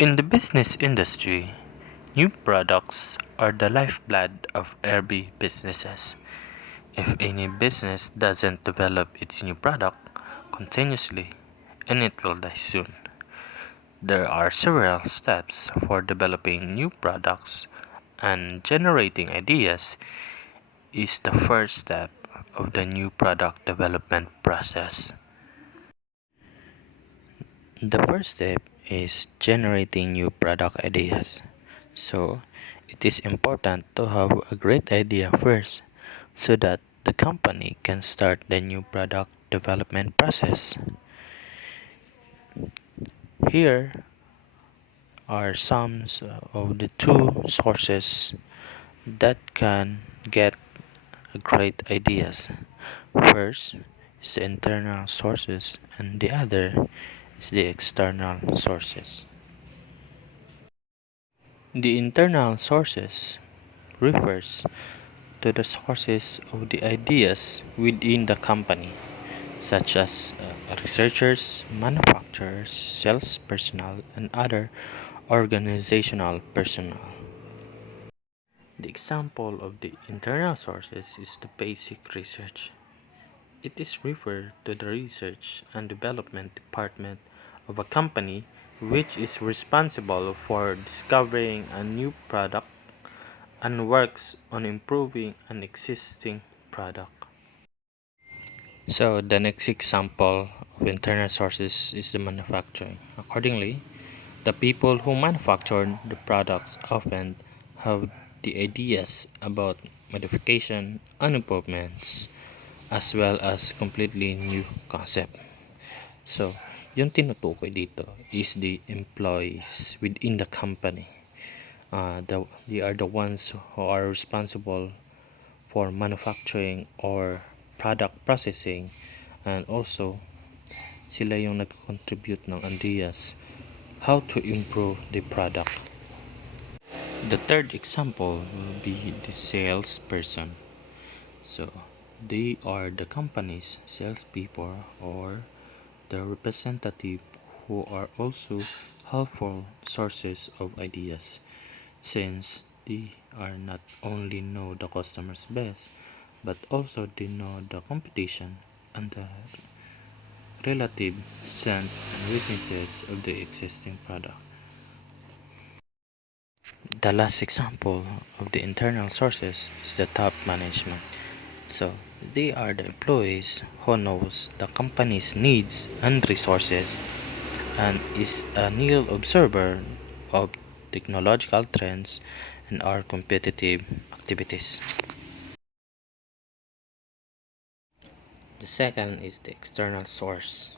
In the business industry, new products are the lifeblood of every businesses. If any business doesn't develop its new product continuously, and it will die soon. There are several steps for developing new products, and generating ideas is the first step of the new product development process. The first step is generating new product ideas. So, it is important to have a great idea first so that the company can start the new product development process. Here are some of the two sources that can get great ideas. First is the internal sources, and the other is the external sources. The internal sources refers to the sources of the ideas within the company, such as researchers, manufacturers, sales personnel, and other organizational personnel. The example of the internal sources is the basic research. It is referred to the research and development department of a company which is responsible for discovering a new product and works on improving an existing product. So the next example of internal sources is the manufacturing. Accordingly, the people who manufacture the products often have the ideas about modification and improvements as well as completely new concept. So, yung tinutukoy dito is the employees within the company. They are the ones who are responsible for manufacturing or product processing, and also sila yung nag-contribute ng ideas how to improve the product. The third example will be the salesperson. So they are the company's salespeople or the representative who are also helpful sources of ideas, since they are not only know the customers best but also they know the competition and the relative strength and weaknesses of the existing product. The last example of the internal sources is the top management. So they are the employees who knows the company's needs and resources and is a real observer of technological trends and our competitive activities. The second is the external source.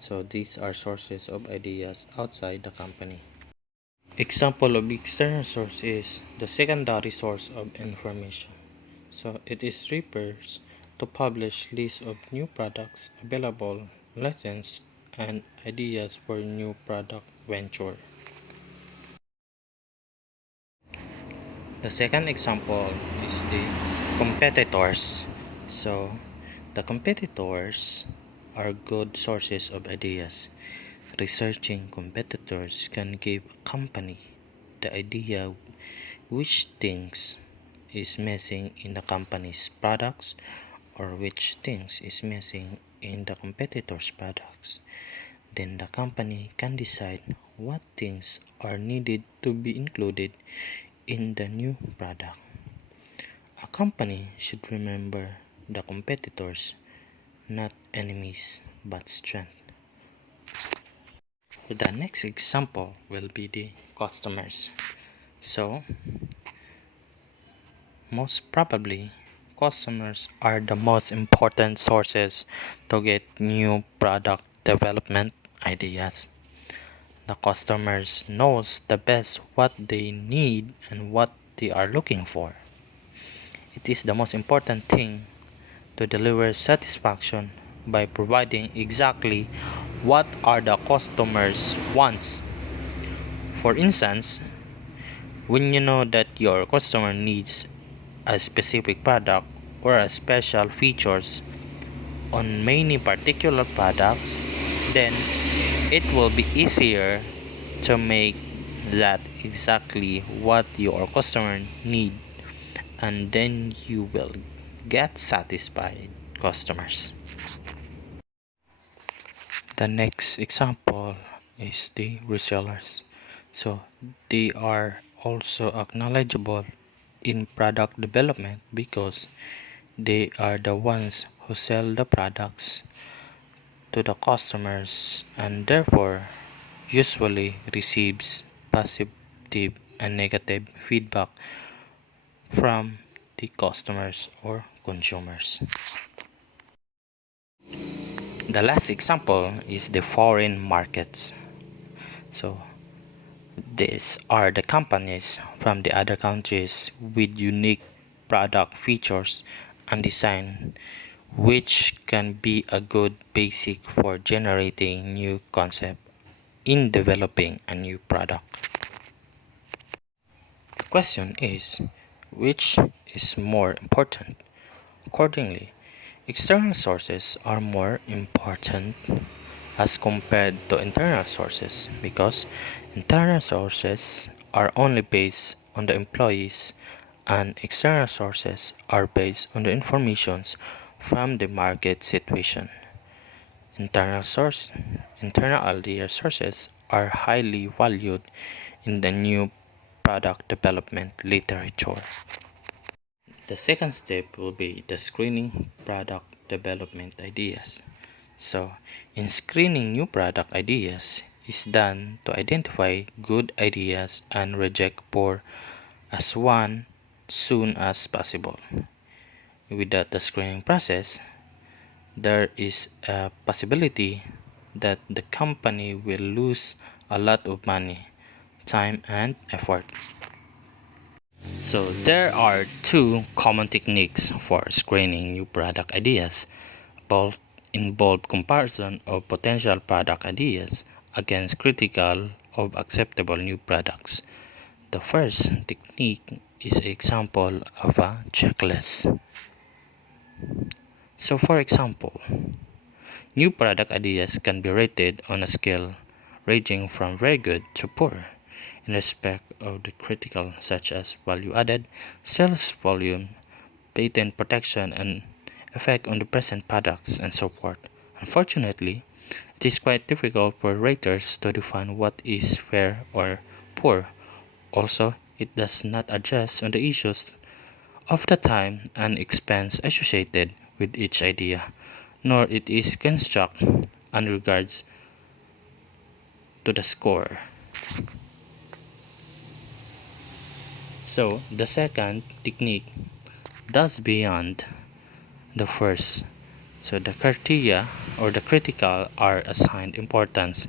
So these are sources of ideas outside the company. Example of external source is the secondary source of information. So it is refers to publish list of new products available, license, and ideas for new product venture. The second example is the competitors. So the competitors are good sources of ideas. Researching competitors can give a company the idea which things is missing in the company's products or which things is missing in the competitors' products. Then the company can decide what things are needed to be included in the new product. A company should remember the competitors, not enemies, but strength. The next example will be the customers. So, most probably, customers are the most important sources to get new product development ideas. The customers knows the best what they need and what they are looking for. It is the most important thing to deliver satisfaction by providing exactly what are the customers wants. For instance, when you know that your customer needs a specific product or a special features on many particular products, then it will be easier to make that exactly what your customer need, and then you will get satisfied customers. The next example is the resellers. So they are also acknowledgeable in product development because they are the ones who sell the products to the customers and therefore usually receives positive and negative feedback from the customers or consumers. The last example is the foreign markets. So these are the companies from the other countries with unique product features and design, which can be a good basic for generating new concept in developing a new product. The question is, which is more important? Accordingly, external sources are more important as compared to internal sources because internal sources are only based on the employees and external sources are based on the informations from the market situation. Internal idea sources are highly valued in the new product development literature. The second step will be the screening product development ideas. So, in screening new product ideas is done to identify good ideas and reject poor as one soon as possible. Without the screening process, there is a possibility that the company will lose a lot of money, time, and effort. So there are two common techniques for screening new product ideas. Both involve comparison of potential product ideas against critical of acceptable new products. The first technique is an example of a checklist. So for example, new product ideas can be rated on a scale ranging from very good to poor in respect of the critical such as value added, sales volume, patent protection, and effect on the present products, and so forth. Unfortunately, it is quite difficult for raters to define what is fair or poor. Also, it does not address on the issues of the time and expense associated with each idea, nor it is construct in regards to the score. So, the second technique does beyond the first. So the criteria or the critical are assigned importance,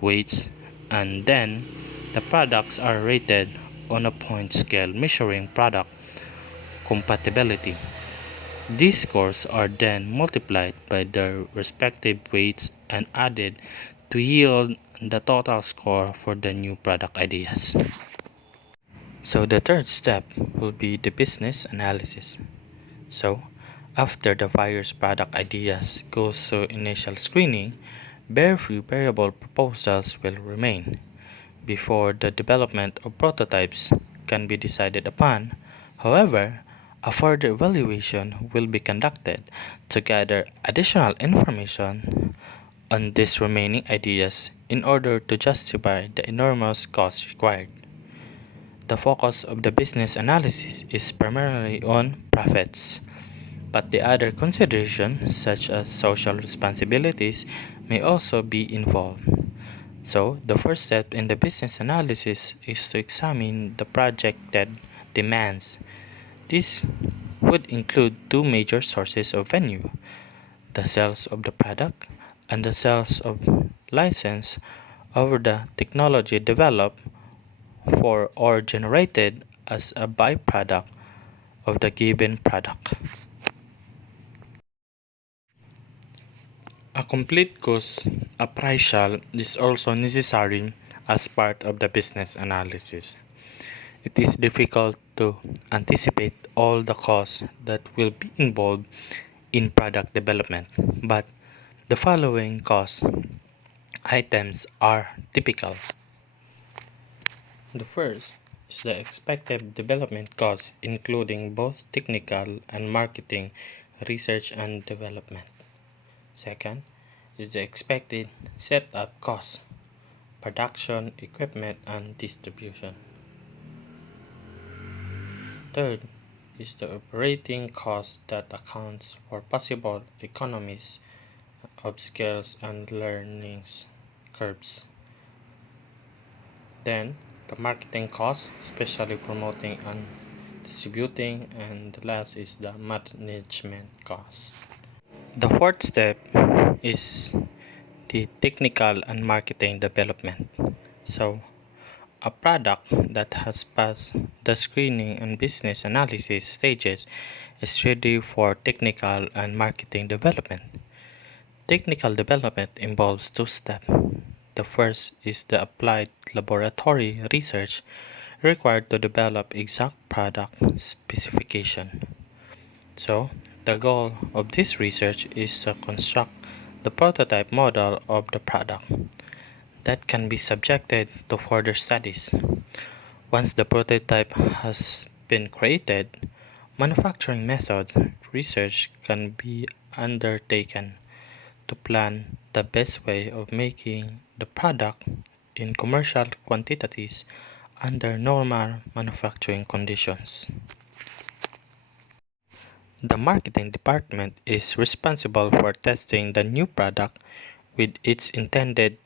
weights, and then the products are rated on a point scale measuring product compatibility. These scores are then multiplied by their respective weights and added to yield the total score for the new product ideas. So the third step will be the business analysis. So, after the various product ideas go through initial screening, very few variable proposals will remain before the development of prototypes can be decided upon. However, a further evaluation will be conducted to gather additional information on these remaining ideas in order to justify the enormous cost required. The focus of the business analysis is primarily on profits, but the other considerations, such as social responsibilities, may also be involved. So, the first step in the business analysis is to examine the projected demands. This would include two major sources of revenue: the sales of the product and the sales of license over the technology developed for or generated as a byproduct of the given product. A complete cost appraisal is also necessary as part of the business analysis. It is difficult to anticipate all the costs that will be involved in product development, but the following cost items are typical. The first is the expected development cost, including both technical and marketing, research and development. Second is the expected setup cost, production, equipment, and distribution. Third is the operating cost that accounts for possible economies of scales and learning curves. Then, the marketing cost, especially promoting and distributing, and the last is the management cost. The fourth step is the technical and marketing development. So, a product that has passed the screening and business analysis stages is ready for technical and marketing development. Technical development involves two steps. The first is the applied laboratory research required to develop exact product specification. So, the goal of this research is to construct the prototype model of the product that can be subjected to further studies. Once the prototype has been created, manufacturing method research can be undertaken to plan the best way of making the product in commercial quantities under normal manufacturing conditions. The marketing department is responsible for testing the new product with its intended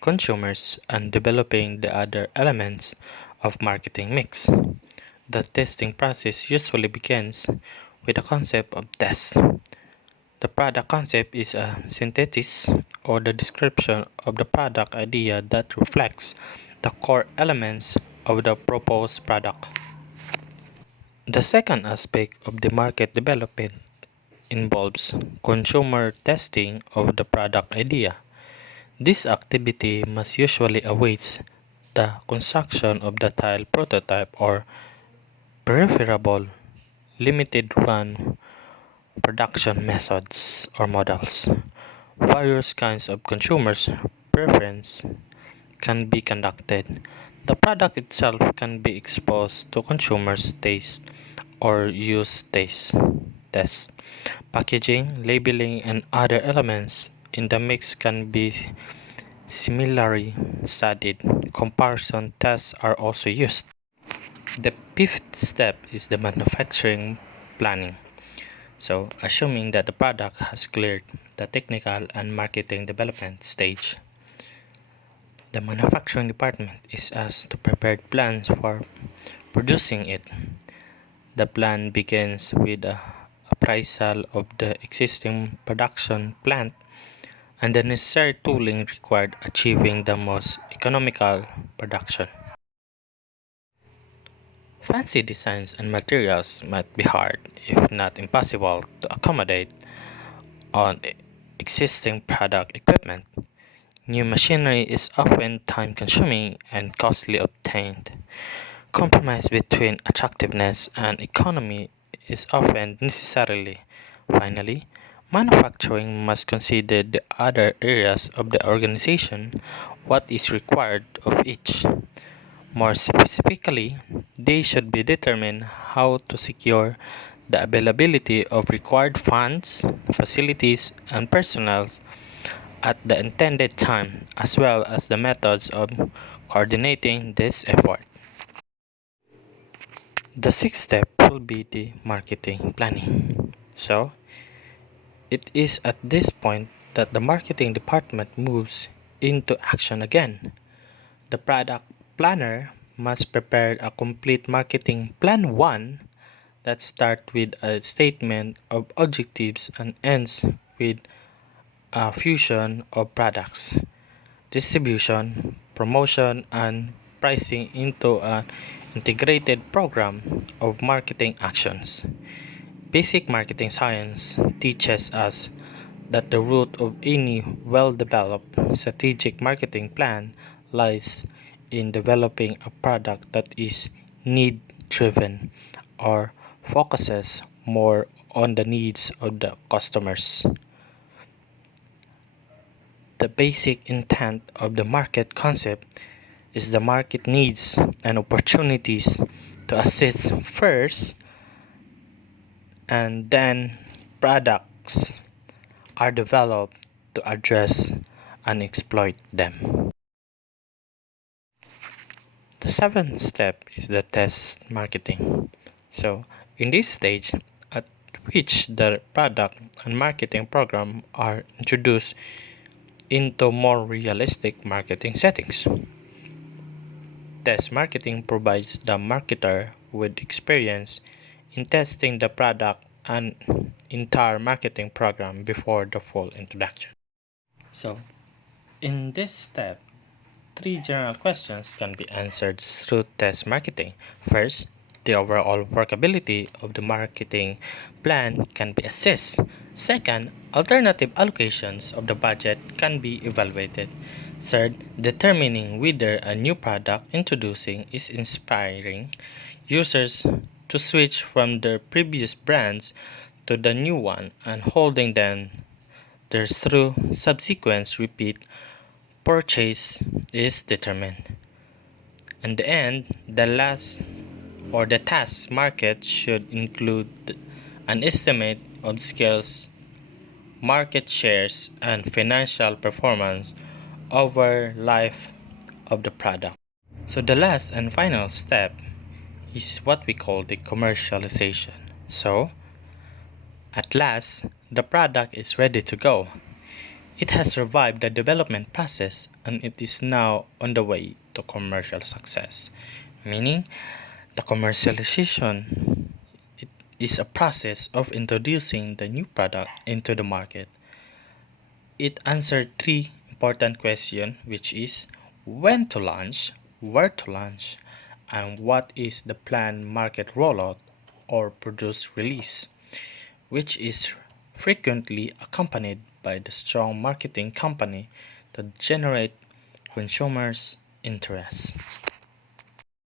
consumers and developing the other elements of marketing mix. The testing process usually begins with a concept of test. The product concept is a synthesis or the description of the product idea that reflects the core elements of the proposed product. The second aspect of the market development involves consumer testing of the product idea. This activity must usually await the construction of the trial prototype or preferable limited run production methods or models. Various kinds of consumers' preference can be conducted. The product itself can be exposed to consumers' taste or use taste tests. Packaging, labeling, and other elements in the mix can be similarly studied. Comparison tests are also used. The fifth step is the manufacturing planning. So, assuming that the product has cleared the technical and marketing development stage, the manufacturing department is asked to prepare plans for producing it. The plan begins with a appraisal of the existing production plant and the necessary tooling required achieving the most economical production. Fancy designs and materials might be hard, if not impossible, to accommodate on existing product equipment. New machinery is often time consuming and costly obtained. Compromise between attractiveness and economy is often necessarily. Finally, manufacturing must consider the other areas of the organization, what is required of each. More specifically, they should be determine how to secure the availability of required funds, facilities, and personnel at the intended time, as well as the methods of coordinating this effort. The sixth step will be the marketing planning. So, it is at this point that the marketing department moves into action again. The product planner must prepare a complete marketing plan 1 that starts with a statement of objectives and ends with a fusion of products, distribution, promotion, and pricing into an integrated program of marketing actions. Basic marketing science teaches us that the root of any well developed strategic marketing plan lies in developing a product that is need driven or focuses more on the needs of the customers. The basic intent of the market concept is the market needs and opportunities to assist first, and then products are developed to address and exploit them. The seventh step is the test marketing. So, in this stage, at which the product and marketing program are introduced into more realistic marketing settings. Test marketing provides the marketer with experience in testing the product and entire marketing program before the full introduction. So, in this step, three general questions can be answered through test marketing. First, the overall workability of the marketing plan can be assessed. Second, alternative allocations of the budget can be evaluated. Third, determining whether a new product introducing is inspiring users to switch from their previous brands to the new one and holding them there through subsequent repeat purchase is determined. In the end, the last or the task market should include an estimate of skills, market shares, and financial performance over life of the product. So the last and final step is what we call the commercialization. So, at last, the product is ready to go. It has survived the development process and it is now on the way to commercial success. Meaning, the commercialization is a process of introducing the new product into the market. It answered three important questions, which is when to launch, where to launch, and what is the planned market rollout or product release, which is frequently accompanied by the strong marketing campaign to generate consumers' interest.